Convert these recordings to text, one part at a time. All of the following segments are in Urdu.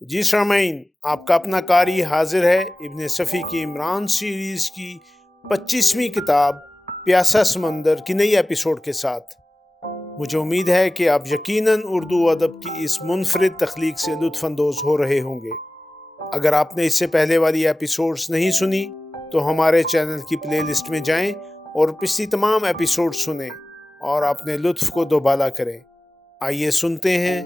جی سامعین، آپ کا اپنا قاری حاضر ہے ابن صفی کی عمران سیریز کی 25ویں کتاب پیاسا سمندر کی نئی ایپیسوڈ کے ساتھ۔ مجھے امید ہے کہ آپ یقیناً اردو ادب کی اس منفرد تخلیق سے لطف اندوز ہو رہے ہوں گے۔ اگر آپ نے اس سے پہلے والی ایپیسوڈز نہیں سنی تو ہمارے چینل کی پلے لسٹ میں جائیں اور پچھلی تمام ایپیسوڈ سنیں اور اپنے لطف کو دوبالا کریں۔ آئیے سنتے ہیں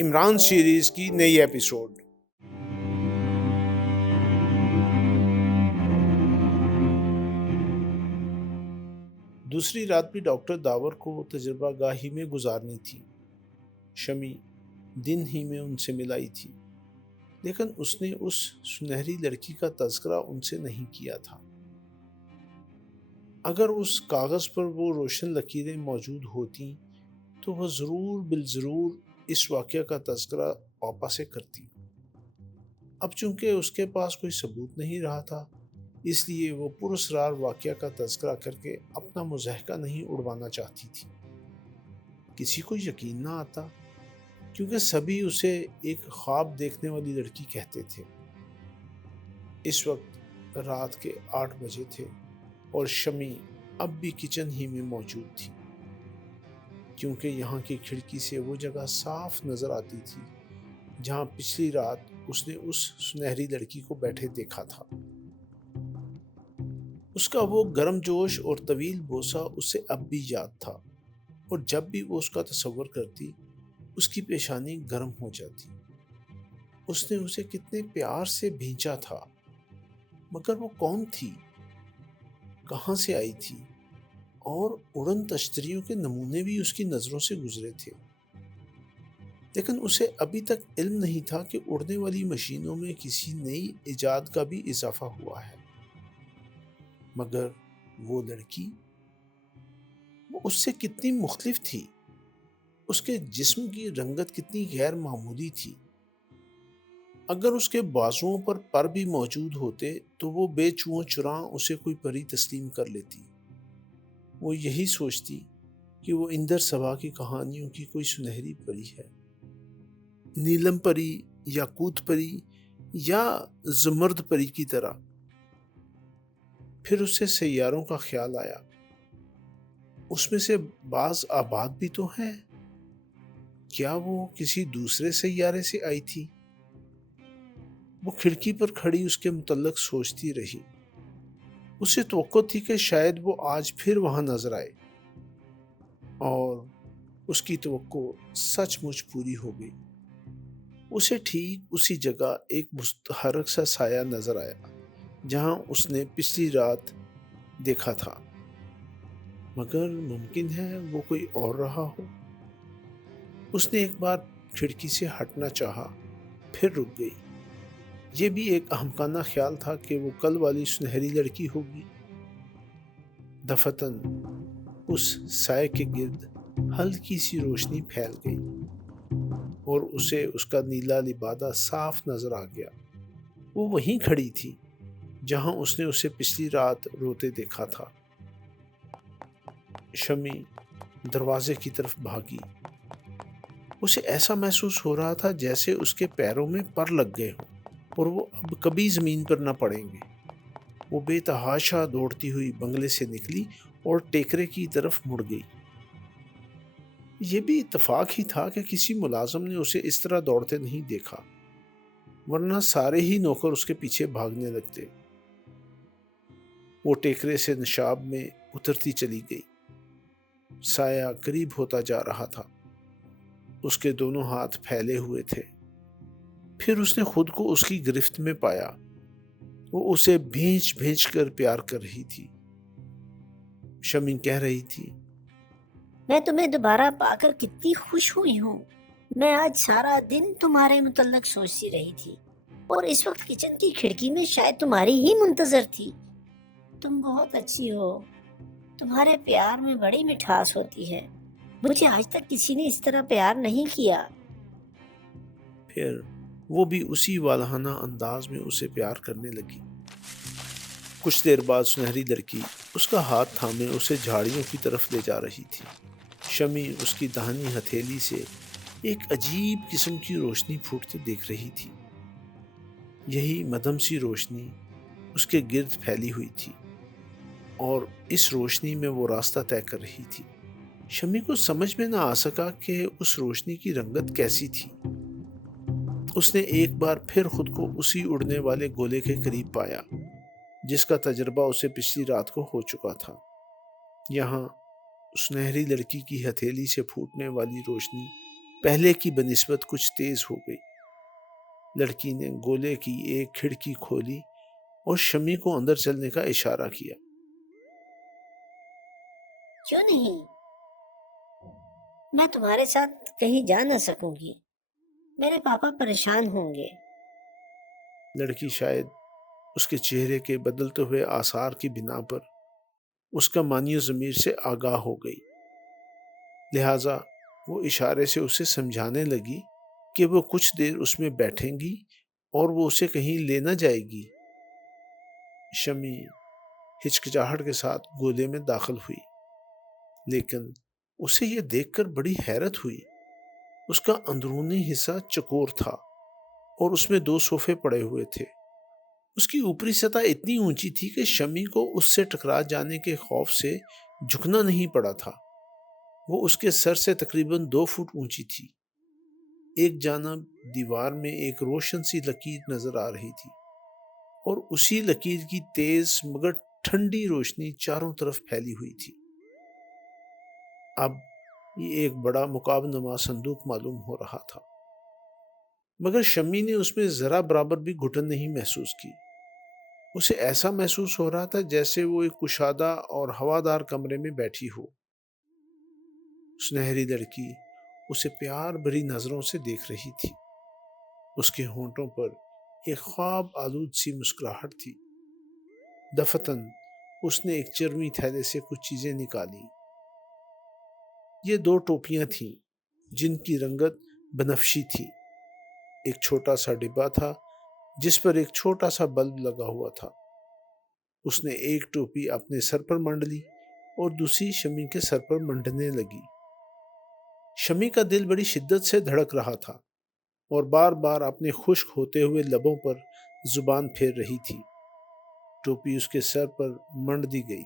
عمران سیریز کی نئی ایپیسوڈ۔ دوسری رات بھی ڈاکٹر داور کو تجربہ گاہی میں گزارنی تھی۔ شمی دن ہی میں ان سے ملائی تھی، لیکن اس نے اس سنہری لڑکی کا تذکرہ ان سے نہیں کیا تھا۔ اگر اس کاغذ پر وہ روشن لکیریں موجود ہوتیں تو وہ ضرور بالضرور اس واقعہ کا تذکرہ پاپا سے کرتی۔ اب چونکہ اس کے پاس کوئی ثبوت نہیں رہا تھا، اس لیے وہ پراسرار واقعہ کا تذکرہ کر کے اپنا مضحکہ نہیں اڑوانا چاہتی تھی۔ کسی کو یقین نہ آتا، کیونکہ سبھی اسے ایک خواب دیکھنے والی لڑکی کہتے تھے۔ اس وقت رات کے 8 بجے تھے اور شمی اب بھی کچن ہی میں موجود تھی، کیونکہ یہاں کی کھڑکی سے وہ جگہ صاف نظر آتی تھی جہاں پچھلی رات اس نے اس سنہری لڑکی کو بیٹھے دیکھا تھا۔ اس کا وہ گرم جوش اور طویل بوسہ اسے اب بھی یاد تھا، اور جب بھی وہ اس کا تصور کرتی اس کی پیشانی گرم ہو جاتی۔ اس نے اسے کتنے پیار سے بھینچا تھا، مگر وہ کون تھی، کہاں سے آئی تھی؟ اور اڑن تشتریوں کے نمونے بھی اس کی نظروں سے گزرے تھے، لیکن اسے ابھی تک علم نہیں تھا کہ اڑنے والی مشینوں میں کسی نئی ایجاد کا بھی اضافہ ہوا ہے۔ مگر وہ لڑکی، وہ اس سے کتنی مختلف تھی، اس کے جسم کی رنگت کتنی غیر معمولی تھی۔ اگر اس کے بازوؤں پر پر بھی موجود ہوتے تو وہ بے چوں چراں اسے کوئی پری تسلیم کر لیتی۔ وہ یہی سوچتی کہ وہ اندر سبا کی کہانیوں کی کوئی سنہری پری ہے، نیلم پری، یاقوت پری یا زمرد پری کی طرح۔ پھر اسے سیاروں کا خیال آیا، اس میں سے بعض آباد بھی تو ہیں، کیا وہ کسی دوسرے سیارے سے آئی تھی؟ وہ کھڑکی پر کھڑی اس کے متعلق سوچتی رہی۔ اسے توقع تھی کہ شاید وہ آج پھر وہاں نظر آئے، اور اس کی توقع سچ مچ پوری ہو گئی۔ اسے ٹھیک اسی جگہ ایک متحرک سا سایہ نظر آیا جہاں اس نے پچھلی رات دیکھا تھا، مگر ممکن ہے وہ کوئی اور رہا ہو۔ اس نے ایک بار کھڑکی سے ہٹنا چاہا، پھر رک گئی۔ یہ بھی ایک احمقانہ خیال تھا کہ وہ کل والی سنہری لڑکی ہوگی۔ دفتن اس سائے کے گرد ہلکی سی روشنی پھیل گئی اور اسے اس کا نیلا لبادہ صاف نظر آ گیا۔ وہ وہیں کھڑی تھی جہاں اس نے اسے پچھلی رات روتے دیکھا تھا۔ شمی دروازے کی طرف بھاگی۔ اسے ایسا محسوس ہو رہا تھا جیسے اس کے پیروں میں پر لگ گئے ہوں اور وہ اب کبھی زمین پر نہ پڑیں گے۔ وہ بے تحاشا دوڑتی ہوئی بنگلے سے نکلی اور ٹیکرے کی طرف مڑ گئی۔ یہ بھی اتفاق ہی تھا کہ کسی ملازم نے اسے اس طرح دوڑتے نہیں دیکھا، ورنہ سارے ہی نوکر اس کے پیچھے بھاگنے لگتے۔ وہ ٹیکرے سے نشاب میں اترتی چلی گئی۔ سایہ قریب ہوتا جا رہا تھا، اس کے دونوں ہاتھ پھیلے ہوئے تھے۔ پھر اس نے خود کو اس کی گرفت میں پایا۔ وہ اسے بھینچ بھینچ کر پیار کر رہی تھی۔ شمی کہہ رہی تھی، میں تمہیں دوبارہ پا کر کتنی خوش ہوئی ہوں۔ میں آج سارا دن تمہارے متعلق سوچتی رہی تھی اور اس وقت کچن کی کھڑکی میں شاید تمہاری ہی منتظر تھی۔ تم بہت اچھی ہو، تمہارے پیار میں بڑی مٹھاس ہوتی ہے۔ مجھے آج تک کسی نے اس طرح پیار نہیں کیا۔ پھر وہ بھی اسی والہانہ انداز میں اسے پیار کرنے لگی۔ کچھ دیر بعد سنہری لڑکی اس کا ہاتھ تھامے اسے جھاڑیوں کی طرف لے جا رہی تھی۔ شمی اس کی داہنی ہتھیلی سے ایک عجیب قسم کی روشنی پھوٹتے دیکھ رہی تھی۔ یہی مدھم سی روشنی اس کے گرد پھیلی ہوئی تھی اور اس روشنی میں وہ راستہ طے کر رہی تھی۔ شمی کو سمجھ میں نہ آ سکا کہ اس روشنی کی رنگت کیسی تھی۔ اس نے ایک بار پھر خود کو اسی اڑنے والے گولے کے قریب پایا جس کا تجربہ اسے پچھلی رات کو ہو چکا تھا۔ یہاں سنہری لڑکی کی ہتھیلی سے پھوٹنے والی روشنی پہلے کی بنسبت کچھ تیز ہو گئی۔ لڑکی نے گولے کی ایک کھڑکی کھولی اور شمی کو اندر چلنے کا اشارہ کیا۔ کیوں نہیں؟ میں تمہارے ساتھ کہیں جا نہ سکوں گی، میرے پاپا پریشان ہوں گے۔ لڑکی شاید اس کے چہرے کے بدلتے ہوئے آثار کی بنا پر اس کا معنی و ضمیر سے آگاہ ہو گئی، لہٰذا وہ اشارے سے اسے سمجھانے لگی کہ وہ کچھ دیر اس میں بیٹھیں گی اور وہ اسے کہیں لے نہ جائے گی۔ شمی ہچکچاہٹ کے ساتھ گولے میں داخل ہوئی، لیکن اسے یہ دیکھ کر بڑی حیرت ہوئی۔ اس کا اندرونی حصہ چکور تھا اور اس میں 2 صوفے پڑے ہوئے تھے۔ اس کی اوپری سطح اتنی اونچی تھی کہ شمی کو اس سے ٹکرا جانے کے خوف سے جھکنا نہیں پڑا تھا۔ وہ اس کے سر سے تقریباً 2 فٹ اونچی تھی۔ ایک جانب دیوار میں ایک روشن سی لکیر نظر آ رہی تھی اور اسی لکیر کی تیز مگر ٹھنڈی روشنی چاروں طرف پھیلی ہوئی تھی۔ اب یہ ایک بڑا مکعب نما صندوق معلوم ہو رہا تھا، مگر شمی نے اس میں ذرا برابر بھی گھٹن نہیں محسوس کی۔ اسے ایسا محسوس ہو رہا تھا جیسے وہ ایک کشادہ اور ہوادار کمرے میں بیٹھی ہو۔ سنہری لڑکی اسے پیار بھری نظروں سے دیکھ رہی تھی۔ اس کے ہونٹوں پر ایک خواب آلود سی مسکراہٹ تھی۔ دفتن اس نے ایک چرمی تھیلے سے کچھ چیزیں نکالی۔ یہ 2 ٹوپیاں تھیں جن کی رنگت بنفشی تھی۔ ایک چھوٹا سا ڈبہ تھا جس پر ایک چھوٹا سا بلب لگا ہوا تھا۔ اس نے ایک ٹوپی اپنے سر پر منڈ لی اور دوسری شمی کے سر پر منڈنے لگی۔ شمی کا دل بڑی شدت سے دھڑک رہا تھا اور بار بار اپنے خشک ہوتے ہوئے لبوں پر زبان پھیر رہی تھی۔ ٹوپی اس کے سر پر منڈ دی گئی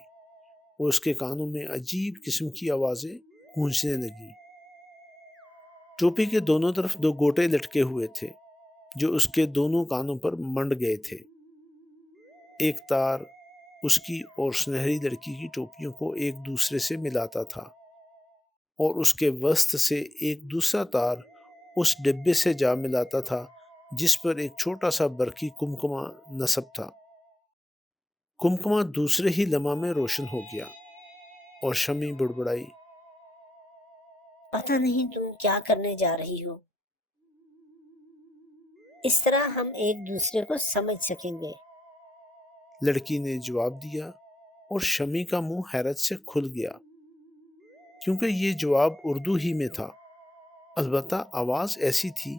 اور اس کے کانوں میں عجیب قسم کی آوازیں گونجنے لگیں۔ ٹوپی کے دونوں طرف 2 گوٹے لٹکے ہوئے تھے جو اس کے دونوں کانوں پر منڈ گئے تھے۔ ایک تار اس کی اور سنہری لڑکی کی ٹوپیوں کو ایک دوسرے سے ملاتا تھا اور اس کے وسط سے ایک دوسرا تار اس ڈبے سے جا ملاتا تھا جس پر ایک چھوٹا سا برقی کمکمہ نصب تھا۔ کمکمہ دوسرے ہی لمحہ میں روشن ہو گیا اور شمی بڑبڑائی، پتہ نہیں تم کیا کرنے جا رہی ہو، اس طرح ہم ایک دوسرے کو سمجھ سکیں گے۔ لڑکی نے جواب دیا اور شمی کا منہ حیرت سے کھل گیا کیونکہ یہ جواب اردو ہی میں تھا، البتہ آواز ایسی تھی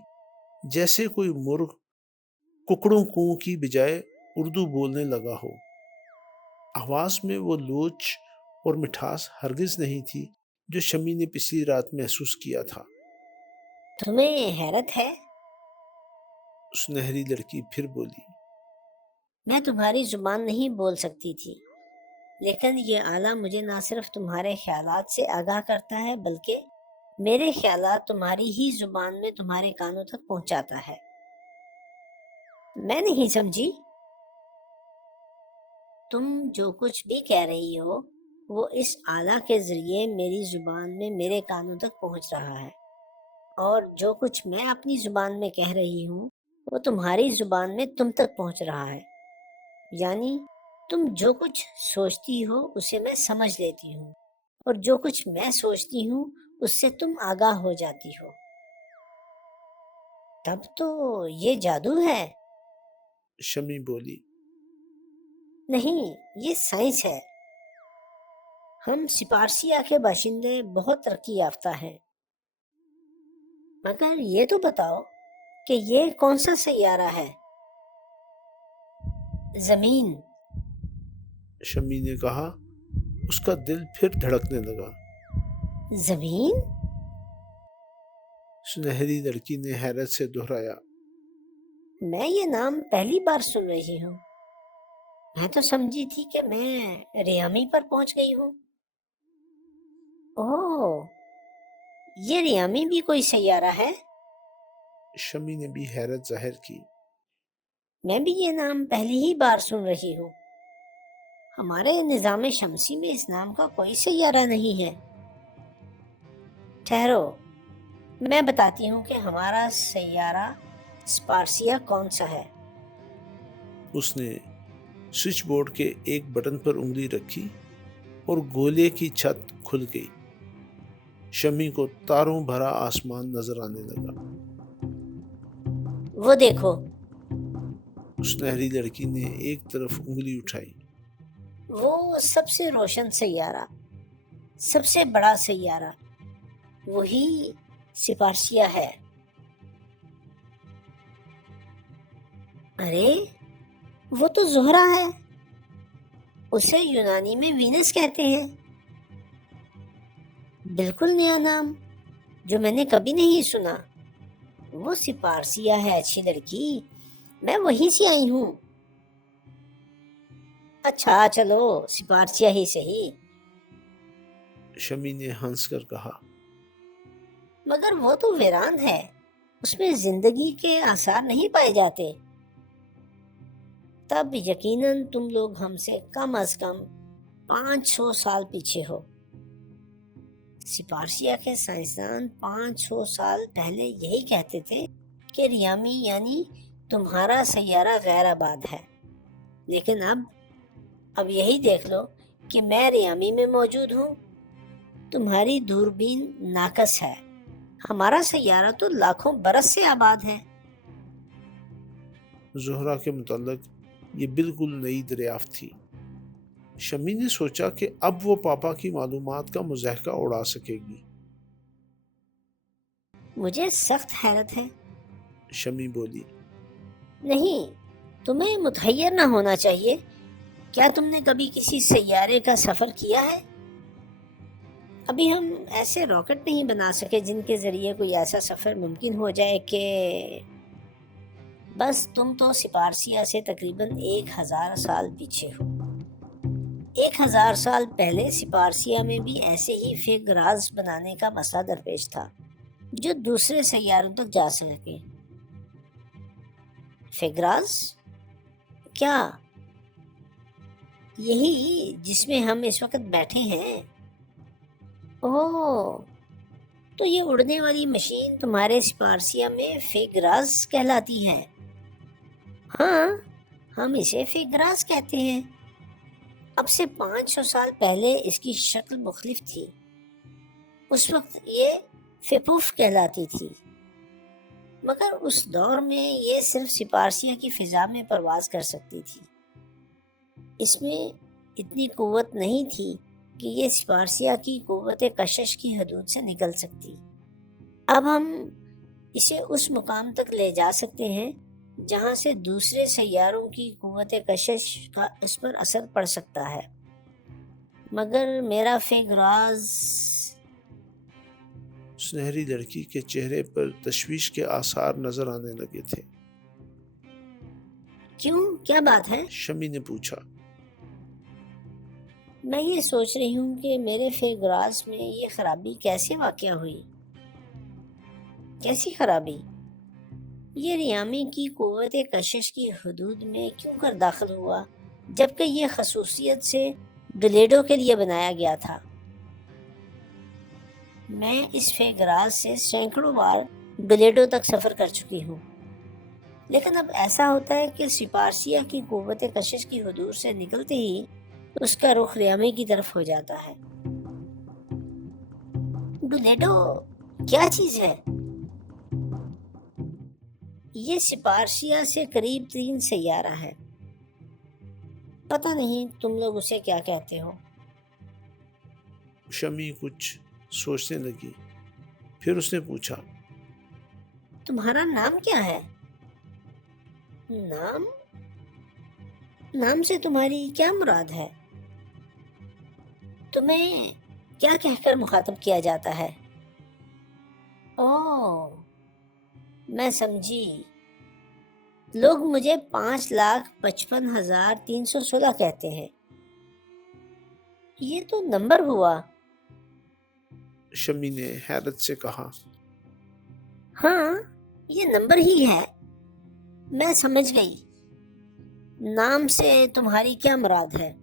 جیسے کوئی مرغ ککڑوں کوں کی بجائے اردو بولنے لگا ہو۔ آواز میں وہ لوچ اور مٹھاس ہرگز نہیں تھی جو شمی نے پچھلی رات محسوس کیا تھا۔ تمہیں حیرت ہے؟ سنہری لڑکی پھر بولی، میں تمہاری زبان نہیں بول سکتی تھی، لیکن یہ آلہ مجھے نہ صرف تمہارے خیالات سے آگاہ کرتا ہے بلکہ میرے خیالات تمہاری ہی زبان میں تمہارے کانوں تک پہنچاتا ہے۔ میں نہیں سمجھی؟ تم جو کچھ بھی کہہ رہی ہو وہ اس آلہ کے ذریعے میری زبان میں میرے کانوں تک پہنچ رہا ہے، اور جو کچھ میں اپنی زبان میں کہہ رہی ہوں وہ تمہاری زبان میں تم تک پہنچ رہا ہے۔ یعنی تم جو کچھ سوچتی ہو اسے میں سمجھ لیتی ہوں، اور جو کچھ میں سوچتی ہوں اس سے تم آگاہ ہو جاتی ہو۔ تب تو یہ جادو ہے۔ شمی بولی، نہیں، یہ سائنس ہے۔ ہم سپارسیا کے باشندے بہت ترقی یافتہ ہیں، مگر یہ تو بتاؤ کہ یہ کون سا سیارہ ہے؟ زمین۔ شمی نے کہا۔ اس کا دل پھر دھڑکنے لگا۔ زمین؟ سنہری لڑکی نے حیرت سے دہرایا۔ میں یہ نام پہلی بار سن رہی ہوں۔ میں تو سمجھی تھی کہ میں ریامی پر پہنچ گئی ہوں۔ اوہ، یہ ریامی بھی کوئی سیارہ ہے؟ شمی نے بھی حیرت ظاہر کی۔ میں بھی یہ نام پہلی ہی بار سن رہی ہوں۔ ہمارے نظام شمسی میں اس نام کا کوئی سیارہ نہیں ہے۔ ٹھہرو، میں بتاتی ہوں کہ ہمارا سیارہ سپارسیا کون سا ہے۔ اس نے سوئچ بورڈ کے ایک بٹن پر انگلی رکھی اور گولے کی چھت کھل گئی۔ شمی کو تاروں بھرا آسمان نظر آنے لگا۔ وہ دیکھو، سنہری لڑکی نے ایک طرف انگلی اٹھائی۔ وہ سب سے روشن سیارہ، سب سے بڑا سیارہ، وہی سپارسیا ہے۔ ارے، وہ تو زہرہ ہے۔ اسے یونانی میں وینس کہتے ہیں۔ بالکل نیا نام جو میں نے کبھی نہیں سنا۔ وہ سپارسیا ہے اچھی لڑکی، میں وہیں سے آئی ہوں۔ اچھا چلو، سپارسیا ہی صحیح۔ شمی نے ہنس کر کہا۔ مگر وہ تو ویران ہے، اس میں زندگی کے آثار نہیں پائے جاتے۔ تب یقیناً تم لوگ ہم سے کم از کم 500 سال پیچھے ہو۔ سپارسیا کے سائنسدان 500 سال پہلے یہی کہتے تھے کہ ریامی یعنی تمہارا سیارہ غیر آباد ہے، لیکن اب یہی دیکھ لو کہ میں ریامی میں موجود ہوں۔ تمہاری دوربین ناقص ہے، ہمارا سیارہ تو لاکھوں برس سے آباد ہے۔ زہرہ کے متعلق یہ بالکل نئی دریافت تھی۔ شمی نے سوچا کہ اب وہ پاپا کی معلومات کا مضحکہ اڑا سکے گی۔ مجھے سخت حیرت ہے۔ شمی بولی۔ نہیں، تمہیں متحیر نہ ہونا چاہیے۔ کیا تم نے کبھی کسی سیارے کا سفر کیا ہے؟ ابھی ہم ایسے راکٹ نہیں بنا سکے جن کے ذریعے کوئی ایسا سفر ممکن ہو جائے کہ بس تم تو سپارسیا سے تقریباً 1000 سال پیچھے ہو۔ 1000 سال پہلے سپارسیا میں بھی ایسے ہی فیگراز بنانے کا مسئلہ درپیش تھا جو دوسرے سیاروں تک جا سکے۔ فیگراز کیا؟ یہی جس میں ہم اس وقت بیٹھے ہیں۔ اوہ، تو یہ اڑنے والی مشین تمہارے سپارسیا میں فیگراز کہلاتی ہے؟ ہاں، ہم اسے فیگراز کہتے ہیں۔ اب سے 500 سال پہلے اس کی شکل مختلف تھی۔ اس وقت یہ فیپوف کہلاتی تھی، مگر اس دور میں یہ صرف سپارسیا کی فضا میں پرواز کر سکتی تھی۔ اس میں اتنی قوت نہیں تھی کہ یہ سپارسیا کی قوت کشش کی حدود سے نکل سکتی۔ اب ہم اسے اس مقام تک لے جا سکتے ہیں جہاں سے دوسرے سیاروں کی قوت کشش کا اس پر اثر پڑ سکتا ہے، مگر میرا فیگراز… سنہری لڑکی کے چہرے پر تشویش کے آثار نظر آنے لگے تھے۔ کیوں، کیا بات ہے؟ شمی نے پوچھا۔ میں یہ سوچ رہی ہوں کہ میرے فیگراز میں یہ خرابی کیسے واقع ہوئی؟ کیسی خرابی؟ یہ ریامی کی قوت کشش کی حدود میں کیوں کر داخل ہوا جبکہ یہ خصوصیت سے بلیڈو کے لیے بنایا گیا تھا؟ میں اس فیگراز سے سینکڑوں بار بلیڈو تک سفر کر چکی ہوں، لیکن اب ایسا ہوتا ہے کہ سپارسیا کی قوت کشش کی حدود سے نکلتے ہی اس کا رخ ریامی کی طرف ہو جاتا ہے۔ بلیڈو کیا چیز ہے؟ یہ سپارسیا سے قریب ترین سیارہ ہے۔ پتہ نہیں تم لوگ اسے کیا کہتے ہو۔ شمی کچھ سوچنے لگی، پھر اس نے پوچھا۔ تمہارا نام کیا ہے؟ نام سے تمہاری کیا مراد ہے؟ تمہیں کیا کہہ کر مخاطب کیا جاتا ہے؟ اوہ، میں سمجھی، لوگ مجھے 5,55,316 کہتے ہیں، یہ تو نمبر ہوا۔ شمی نے حیرت سے کہا۔ ہاں، یہ نمبر ہی ہے، میں سمجھ گئی، نام سے تمہاری کیا مراد ہے؟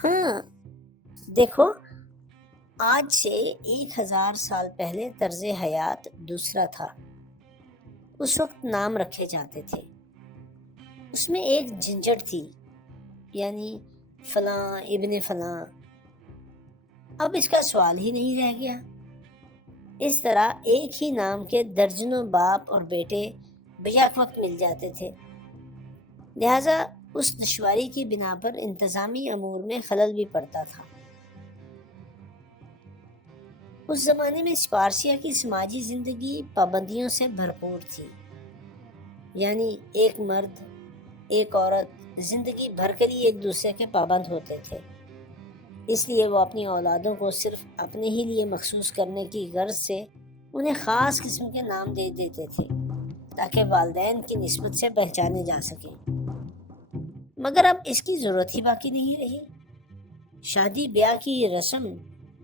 ہاں، دیکھو، آج سے 1,000 سال پہلے طرز حیات دوسرا تھا۔ اس وقت نام رکھے جاتے تھے، اس میں ایک جھنجھٹ تھی، یعنی فلاں ابن فلاں۔ اب اس کا سوال ہی نہیں رہ گیا۔ اس طرح ایک ہی نام کے درجنوں باپ اور بیٹے بیک وقت مل جاتے تھے، لہذا اس دشواری کی بنا پر انتظامی امور میں خلل بھی پڑتا تھا۔ اس زمانے میں سپارسیہ کی سماجی زندگی پابندیوں سے بھرپور تھی، یعنی ایک مرد ایک عورت زندگی بھر کے لیے ایک دوسرے کے پابند ہوتے تھے، اس لیے وہ اپنی اولادوں کو صرف اپنے ہی لیے مخصوص کرنے کی غرض سے انہیں خاص قسم کے نام دے دیتے تھے تاکہ والدین کی نسبت سے پہچانے جا سکیں۔ مگر اب اس کی ضرورت ہی باقی نہیں رہی۔ شادی بیاہ کی یہ رسم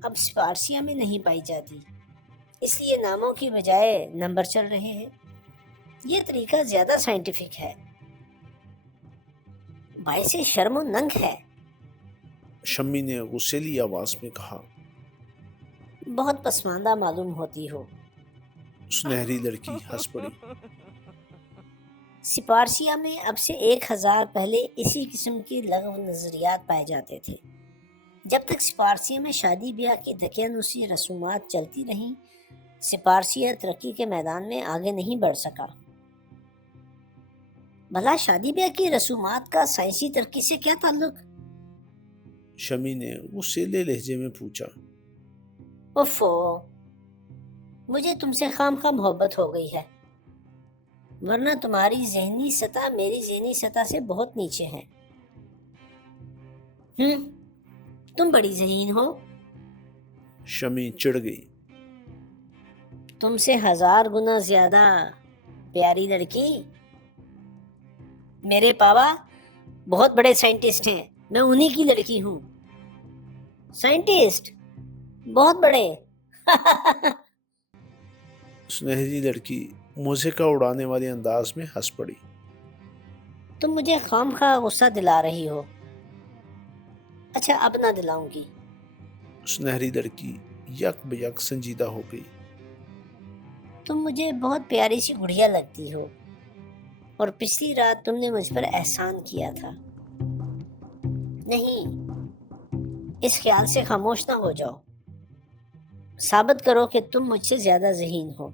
اب سپارسیہ میں نہیں پائی جاتی، اس لیے ناموں کی بجائے نمبر چل رہے ہیں۔ یہ طریقہ زیادہ سائنٹیفک ہے، باعث شرم و ننگ ہے۔ شمی نے غصیلی آواز میں کہا۔ بہت پسماندہ معلوم ہوتی ہو۔ سنہری لڑکی ہنس پڑی۔ سپارسیہ میں اب سے 1,000 پہلے اسی قسم کے لغو نظریات پائے جاتے تھے۔ جب تک سپارسیہ میں شادی بیاہ کی دقیانوسی رسومات چلتی رہیں، سپارسیہ ترقی کے میدان میں آگے نہیں بڑھ سکا۔ بھلا شادی بیاہ کی رسومات کا سائنسی ترقی سے کیا تعلق؟ شمی نے غصیلے لہجے میں پوچھا۔ اوفو، مجھے تم سے خام خواہ محبت ہو گئی ہے، ورنہ تمہاری ذہنی سطح میری ذہنی سطح سے بہت نیچے ہے۔ تم بڑی ذہین ہو۔ شمی چڑھ گئی۔ تم سے 1000 گنا زیادہ پیاری لڑکی۔ میرے پاپا بہت بڑے سائنٹسٹ ہیں، میں انہی کی لڑکی ہوں۔ سائنٹسٹ بہت بڑے؟ سنہری لڑکی موزیکا اڑانے والے انداز میں ہنس پڑی۔ تم مجھے خام خواہ غصہ دلا رہی ہو۔ اچھا، اب نہ دلاؤں گی۔ سنہری لڑکی یک بیک سنجیدہ ہو گئی۔ تم مجھے بہت پیاری سی گڑیا لگتی ہو، اور پچھلی رات تم نے مجھ پر احسان کیا تھا۔ نہیں، اس خیال سے خاموش نہ ہو جاؤ، ثابت کرو کہ تم مجھ سے زیادہ ذہین ہو۔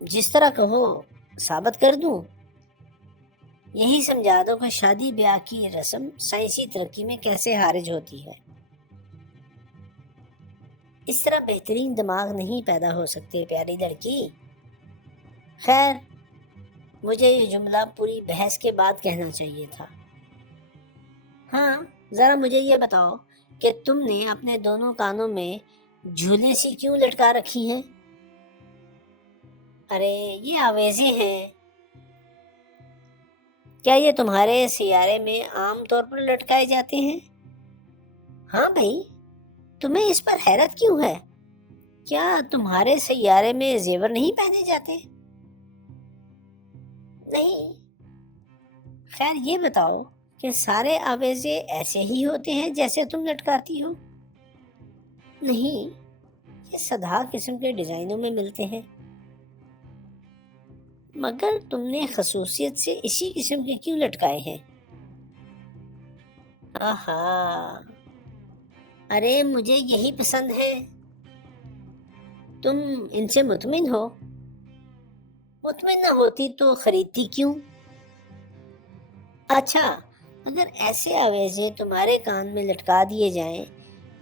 جس طرح کہو ثابت کر دوں۔ یہی سمجھا دو کہ شادی بیاہ کی رسم سائنسی ترقی میں کیسے حارج ہوتی ہے۔ اس طرح بہترین دماغ نہیں پیدا ہو سکتے پیاری لڑکی۔ خیر، مجھے یہ جملہ پوری بحث کے بعد کہنا چاہیے تھا۔ ہاں، ذرا مجھے یہ بتاؤ کہ تم نے اپنے دونوں کانوں میں جھولے سی کیوں لٹکا رکھی ہیں؟ ارے یہ آویزیں ہیں۔ کیا یہ تمہارے سیارے میں عام طور پر لٹکائے جاتے ہیں؟ ہاں بھائی، تمہیں اس پر حیرت کیوں ہے؟ کیا تمہارے سیارے میں زیور نہیں پہنے جاتے؟ نہیں۔ خیر یہ بتاؤ کہ سارے آویزے ایسے ہی ہوتے ہیں جیسے تم لٹکاتی ہو؟ نہیں، یہ سدھا قسم کے ڈیزائنوں میں ملتے ہیں، مگر تم نے خصوصیت سے اسی قسم کے کیوں لٹکائے ہیں؟ آہا، ارے مجھے یہی پسند ہے۔ تم ان سے مطمئن ہو؟ مطمئن نہ ہوتی تو خریدتی کیوں؟ اچھا، اگر ایسے آویزے تمہارے کان میں لٹکا دیے جائیں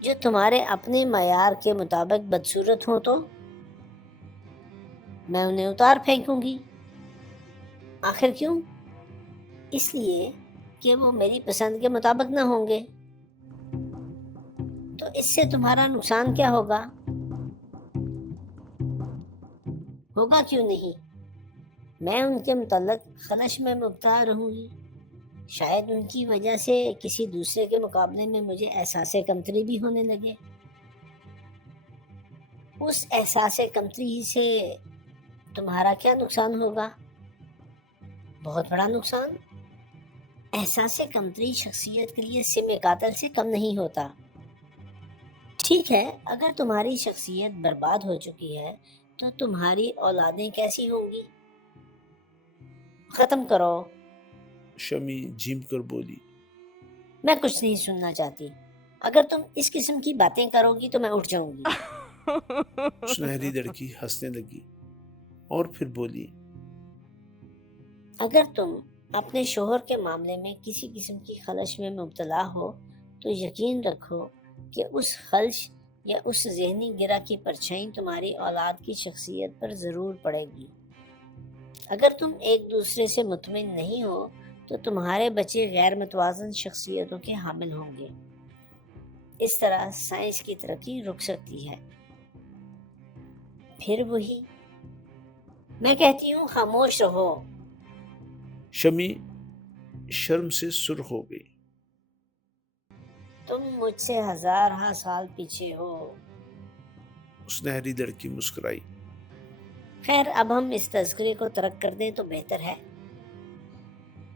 جو تمہارے اپنے معیار کے مطابق بدصورت ہوں تو میں انہیں اتار پھینکوں گی۔ آخر کیوں؟ اس لیے کہ وہ میری پسند کے مطابق نہ ہوں گے۔ تو اس سے تمہارا نقصان کیا ہوگا؟ ہوگا کیوں نہیں، میں ان کے متعلق خلش میں مبتلا رہوں گی، شاید ان کی وجہ سے کسی دوسرے کے مقابلے میں مجھے احساس کمتری بھی ہونے لگے۔ اس احساس کمتری سے تمہارا کیا نقصان ہوگا؟ بہت بڑا نقصان۔ احساس کمتری شخصیت کے لیے سم قاتل سے کم نہیں ہوتا۔ ٹھیک ہے، اگر تمہاری شخصیت برباد ہو چکی ہے تو تمہاری اولادیں کیسی ہوں گی؟ ختم کرو۔ شمی جھیم کر بولی۔ میں کچھ نہیں سننا چاہتی، اگر تم اس قسم کی باتیں کرو گی تو میں اٹھ جاؤں گی۔ سنہری لڑکی ہنسنے لگی اور پھر بولی، اگر تم اپنے شوہر کے معاملے میں کسی قسم کی خلش میں مبتلا ہو تو یقین رکھو کہ اس خلش یا اس ذہنی گرہ کی پرچھائی تمہاری اولاد کی شخصیت پر ضرور پڑے گی۔ اگر تم ایک دوسرے سے مطمئن نہیں ہو تو تمہارے بچے غیر متوازن شخصیتوں کے حامل ہوں گے۔ اس طرح سائنس کی ترقی رک سکتی ہے۔ پھر وہی، میں کہتی ہوں خاموش رہو۔ شمی شرم سے سرخ ہو گئی۔ تم مجھ سے ہزارہ سال پیچھے ہو۔ سنہری لڑکی مسکرائی۔ خیر، اب ہم اس تذکرے کو ترک کر دیں تو بہتر ہے،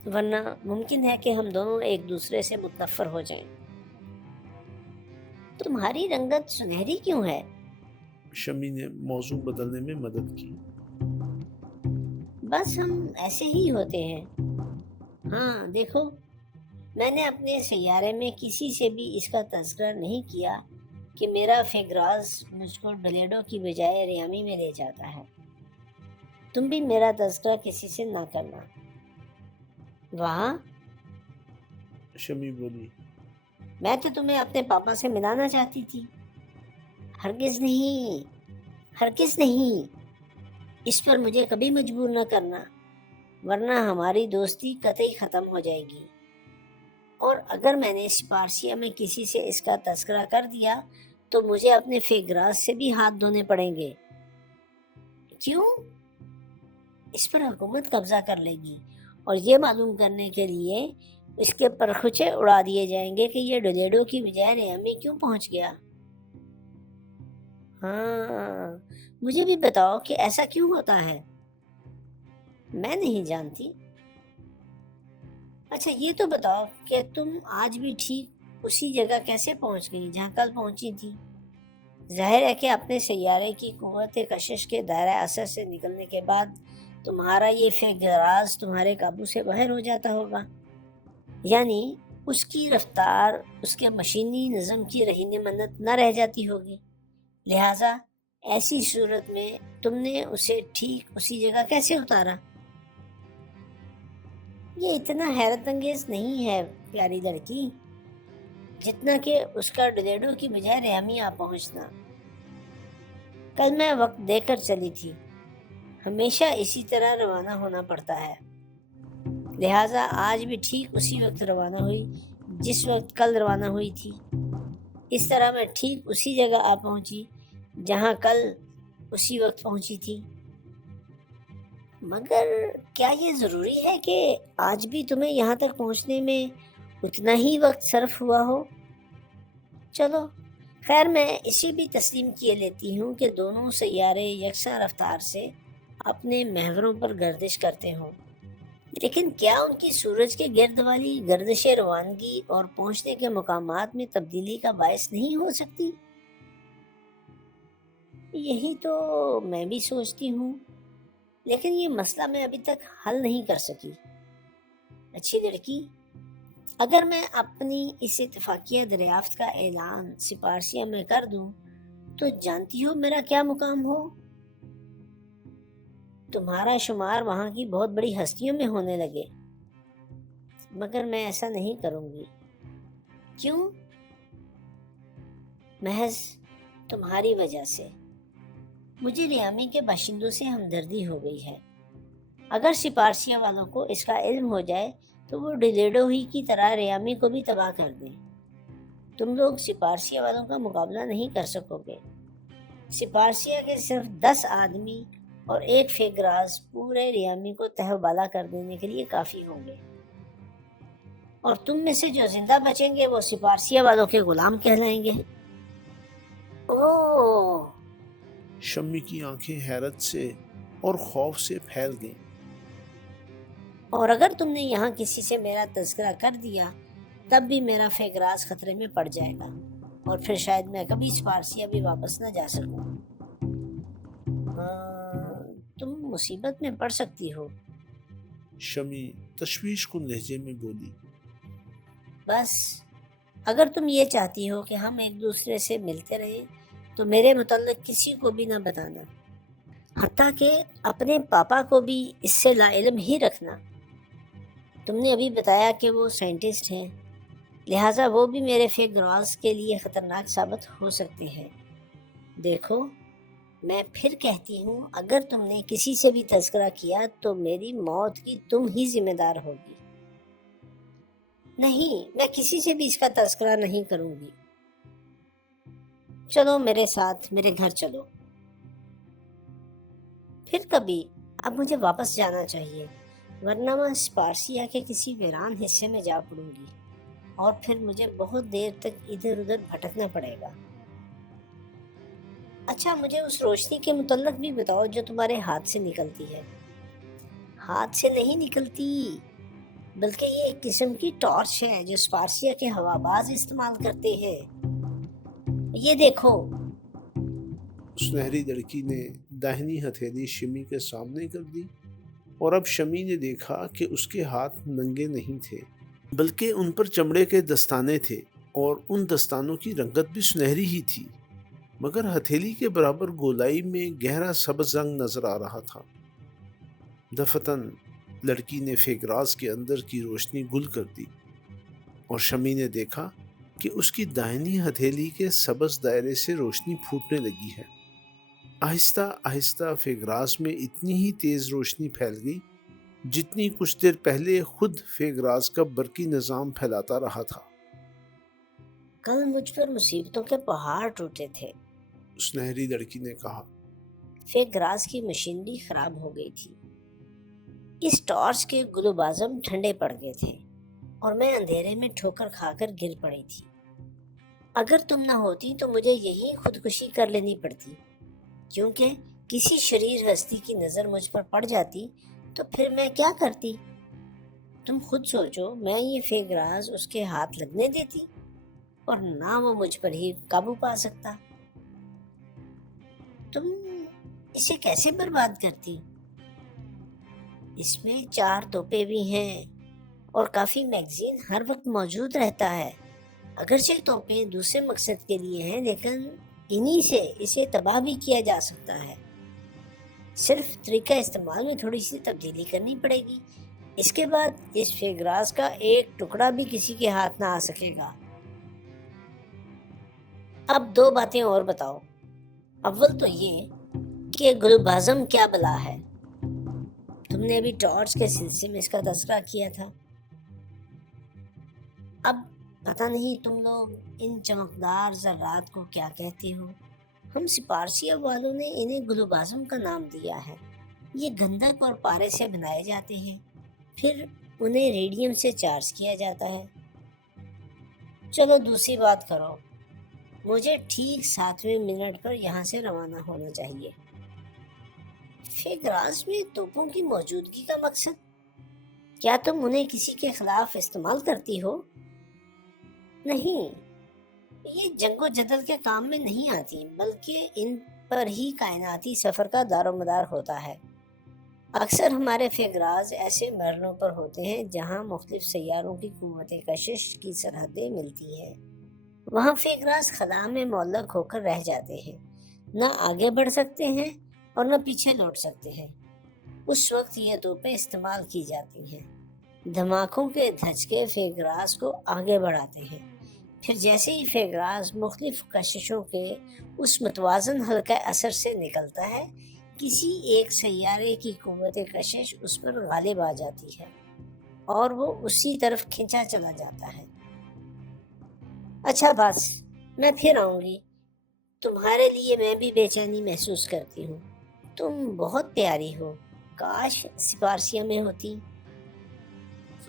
ورنہ ممکن ہے کہ ہم دونوں ایک دوسرے سے متنفر ہو جائیں۔ تمہاری رنگت سنہری کیوں ہے؟ شمی نے موضوع بدلنے میں مدد کی۔ بس ہم ایسے ہی ہوتے ہیں۔ ہاں دیکھو، میں نے اپنے سیارے میں کسی سے بھی اس کا تذکرہ نہیں کیا کہ میرا فیگراز مجھ کو ڈلیڈو کی بجائے ریامی میں لے جاتا ہے۔ تم بھی میرا تذکرہ کسی سے نہ کرنا۔ وہاں شمی بولی، میں تو تمہیں اپنے پاپا سے ملانا چاہتی تھی۔ ہرگز نہیں، ہرگز نہیں، اس پر مجھے کبھی مجبور نہ کرنا، ورنہ ہماری دوستی قطعی ختم ہو جائے گی۔ اور اگر میں نے سپارسیہ میں کسی سے اس کا تذکرہ کر دیا تو مجھے اپنے فیگراز سے بھی ہاتھ دھونے پڑیں گے۔ کیوں؟ اس پر حکومت قبضہ کر لے گی اور یہ معلوم کرنے کے لیے اس کے پرخچے اڑا دیے جائیں گے کہ یہ ڈولیڈو کی بجائے ریامی کیوں پہنچ گیا۔ ہاں، مجھے بھی بتاؤ کہ ایسا کیوں ہوتا ہے۔ میں نہیں جانتی۔ اچھا یہ تو بتاؤ کہ تم آج بھی ٹھیک اسی جگہ کیسے پہنچ گئی جہاں کل پہنچی تھی؟ ظاہر ہے کہ اپنے سیارے کی قوت کشش کے دائرہ اثر سے نکلنے کے بعد تمہارا یہ فیگراز تمہارے قابو سے باہر ہو جاتا ہوگا، یعنی اس کی رفتار اس کے مشینی نظم کی رہین منت نہ رہ جاتی ہوگی، لہٰذا ایسی صورت میں تم نے اسے ٹھیک اسی جگہ کیسے اتارا؟ یہ اتنا حیرت انگیز نہیں ہے پیاری لڑکی، جتنا کہ اس کا ڈلیڈو کی بجائے ریامی آ پہنچنا۔ کل میں وقت دے کر چلی تھی، ہمیشہ اسی طرح روانہ ہونا پڑتا ہے، لہٰذا آج بھی ٹھیک اسی وقت روانہ ہوئی جس وقت کل روانہ ہوئی تھی۔ اس طرح میں ٹھیک اسی جگہ آ پہنچی جہاں کل اسی وقت پہنچی تھی۔ مگر کیا یہ ضروری ہے کہ آج بھی تمہیں یہاں تک پہنچنے میں اتنا ہی وقت صرف ہوا ہو؟ چلو خیر، میں اسی بھی تسلیم کیے لیتی ہوں کہ دونوں سیارے یکساں رفتار سے اپنے محوروں پر گردش کرتے ہوں، لیکن کیا ان کی سورج کے گرد والی گردش روانگی اور پہنچنے کے مقامات میں تبدیلی کا باعث نہیں ہو سکتی؟ یہی تو میں بھی سوچتی ہوں، لیکن یہ مسئلہ میں ابھی تک حل نہیں کر سکی۔ اچھی لڑکی، اگر میں اپنی اس اتفاقیہ دریافت کا اعلان سپارسیہ میں کر دوں تو جانتی ہو میرا کیا مقام ہو؟ تمہارا شمار وہاں کی بہت بڑی ہستیوں میں ہونے لگے۔ مگر میں ایسا نہیں کروں گی۔ کیوں؟ محض تمہاری وجہ سے مجھے ریامی کے باشندوں سے ہمدردی ہو گئی ہے۔ اگر سپارسیہ والوں کو اس کا علم ہو جائے تو وہ ڈلیڈو ہی کی طرح ریامی کو بھی تباہ کر دیں۔ تم لوگ سپارسیہ والوں کا مقابلہ نہیں کر سکو گے۔ سپارسیہ کے صرف 10 آدمی اور ایک فیگراز پورے ریامی کو تہوبالا کر دینے کے لیے کافی ہوں گے، اور تم میں سے جو زندہ بچیں گے وہ سپارسیہ والوں کے غلام کہلائیں گے۔ اوہ! شمی کی آنکھیں حیرت سے اور خوف سے پھیل گئیں۔ اور اگر تم نے یہاں کسی سے میرا تذکرہ کر دیا تب بھی میرا فیگراز خطرے میں پڑ جائے گا، اور پھر شاید میں کبھی سپارسیہ بھی واپس نہ جا سکوں۔ تم مصیبت میں پڑ سکتی ہو۔ شمی تشویش کن لہجے میں بولی۔ بس اگر تم یہ چاہتی ہو کہ ہم ایک دوسرے سے ملتے رہیں تو میرے متعلق کسی کو بھی نہ بتانا، حتیٰ کہ اپنے پاپا کو بھی اس سے لا علم ہی رکھنا۔ تم نے ابھی بتایا کہ وہ سائنٹسٹ ہیں، لہٰذا وہ بھی میرے فیگراز کے لیے خطرناک ثابت ہو سکتے ہیں۔ دیکھو، میں پھر کہتی ہوں، اگر تم نے کسی سے بھی تذکرہ کیا تو میری موت کی تم ہی ذمہ دار ہوگی۔ نہیں، میں کسی سے بھی اس کا تذکرہ نہیں کروں گی۔ چلو میرے ساتھ، میرے گھر چلو۔ پھر کبھی، اب مجھے واپس جانا چاہیے، ورنہ میں سپارسیہ کے کسی ویران حصے میں جا پڑوں گی، اور پھر مجھے بہت دیر تک ادھر ادھر بھٹکنا پڑے گا۔ اچھا، مجھے اس روشنی کے متعلق بھی بتاؤ جو تمہارے ہاتھ سے نکلتی ہے۔ ہاتھ سے نہیں نکلتی، بلکہ یہ ایک قسم کی ٹارچ ہے جو سپارسیہ کے ہواباز استعمال کرتے ہیں۔ یہ دیکھو۔ سنہری لڑکی نے داہنی ہتھیلی شمی کے سامنے کر دی، اور اب شمی نے دیکھا کہ اس کے ہاتھ ننگے نہیں تھے، بلکہ ان پر چمڑے کے دستانے تھے، اور ان دستانوں کی رنگت بھی سنہری ہی تھی، مگر ہتھیلی کے برابر گولائی میں گہرا سبز رنگ نظر آ رہا تھا۔ دفتن لڑکی نے فیگراز کے اندر کی روشنی گل کر دی، اور شمی نے دیکھا کہ اس کی دائنی ہتھیلی کے سبز دائرے سے روشنی پھوٹنے لگی ہے۔ آہستہ آہستہ فیگراز میں اتنی ہی تیز روشنی پھیل گئی جتنی کچھ دیر پہلے خود فیگراز کا برقی نظام پھیلاتا رہا تھا۔ کل مجھ پر مصیبتوں کے پہاڑ ٹوٹے تھے، سنہری لڑکی نے کہا۔ فیگراز کی مشینری خراب ہو گئی تھی، اس ٹارچ کے گلو بازم ٹھنڈے پڑ گئے تھے، اور میں اندھیرے میں ٹھوکر کھا کر گر پڑی تھی۔ اگر تم نہ ہوتی تو مجھے یہی خودکشی کر لینی پڑتی، کیونکہ کسی شریر ہستی کی نظر مجھ پر پڑ جاتی تو پھر میں کیا کرتی؟ تم خود سوچو، میں یہ فیگراز اس کے ہاتھ لگنے دیتی، اور نہ وہ مجھ پر ہی قابو پا سکتا۔ تم اسے کیسے برباد کرتی؟ اس میں 4 توپے بھی ہیں، اور کافی میگزین ہر وقت موجود رہتا ہے۔ اگرچہ توپیں دوسرے مقصد کے لیے ہیں، لیکن انہی سے اسے تباہ بھی کیا جا سکتا ہے۔ صرف طریقہ استعمال میں تھوڑی سی تبدیلی کرنی پڑے گی۔ اس کے بعد اس فیگراز کا ایک ٹکڑا بھی کسی کے ہاتھ نہ آ سکے گا۔ اب 2 باتیں اور بتاؤ۔ اول تو یہ کہ گلوبازم کیا بلا ہے؟ تم نے ابھی ٹارچ کے سلسلے میں اس کا تذکرہ کیا تھا۔ اب پتہ نہیں تم لوگ ان چمکدار ذرات کو کیا کہتے ہو۔ ہم سپارسیہ والوں نے انہیں گلوبازم کا نام دیا ہے۔ یہ گندھک اور پارے سے بنائے جاتے ہیں، پھر انہیں ریڈیم سے چارج کیا جاتا ہے۔ چلو دوسری بات کرو، مجھے ٹھیک 7ویں منٹ پر یہاں سے روانہ ہونا چاہیے۔ فیگراز میں توپوں کی موجودگی کا مقصد؟ کیا تم انہیں کسی کے خلاف استعمال کرتی ہو؟ نہیں، یہ جنگ و جدل کے کام میں نہیں آتی، بلکہ ان پر ہی کائناتی سفر کا دار و مدار ہوتا ہے۔ اکثر ہمارے فیگراز ایسے مرحلوں پر ہوتے ہیں جہاں مختلف سیاروں کی قوت کشش کی سرحدیں ملتی ہیں۔ وہاں فیگراز خلا میں معلق ہو کر رہ جاتے ہیں، نہ آگے بڑھ سکتے ہیں اور نہ پیچھے لوٹ سکتے ہیں۔ اس وقت یہ توپیں استعمال کی جاتی ہیں۔ دھماکوں کے دھچکے فیگراز کو آگے بڑھاتے ہیں، پھر جیسے ہی فیگراز مختلف کششوں کے اس متوازن حلقہ اثر سے نکلتا ہے، کسی ایک سیارے کی قوت کشش اس پر غالب آ جاتی ہے اور وہ اسی طرف کھینچا چلا جاتا ہے۔ اچھا بس، میں پھر آؤں گی، تمہارے لیے میں بھی بے چینی محسوس کرتی ہوں۔ تم بہت پیاری ہو، کاش سپارسیہ میں ہوتی۔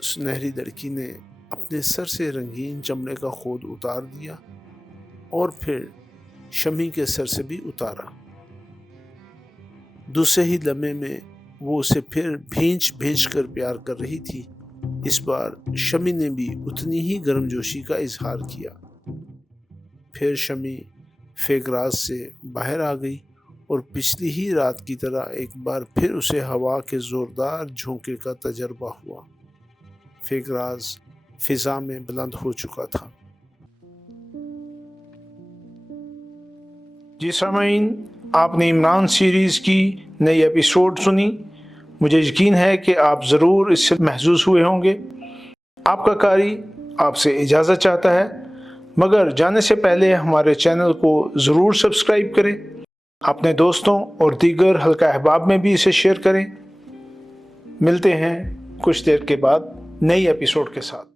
سنہری لڑکی نے اپنے سر سے رنگین چمڑے کا خود اتار دیا اور پھر شمی کے سر سے بھی اتارا۔ دوسرے ہی لمحے میں وہ اسے پھر بھینچ بھینچ کر پیار کر رہی تھی۔ اس بار شمی نے بھی اتنی ہی گرم جوشی کا اظہار کیا۔ پھر شمی فیگراز سے باہر آ گئی اور پچھلی ہی رات کی طرح ایک بار پھر اسے ہوا کے زوردار جھونکے کا تجربہ ہوا۔ فیگراز فضا میں بلند ہو چکا تھا۔ جی سامعین، آپ نے عمران سیریز کی نئی ایپیسوڈ سنی۔ مجھے یقین ہے کہ آپ ضرور اس سے محظوظ ہوئے ہوں گے۔ آپ کا قاری آپ سے اجازت چاہتا ہے، مگر جانے سے پہلے ہمارے چینل کو ضرور سبسکرائب کریں، اپنے دوستوں اور دیگر حلقہ احباب میں بھی اسے شیئر کریں۔ ملتے ہیں کچھ دیر کے بعد نئی ایپیسوڈ کے ساتھ۔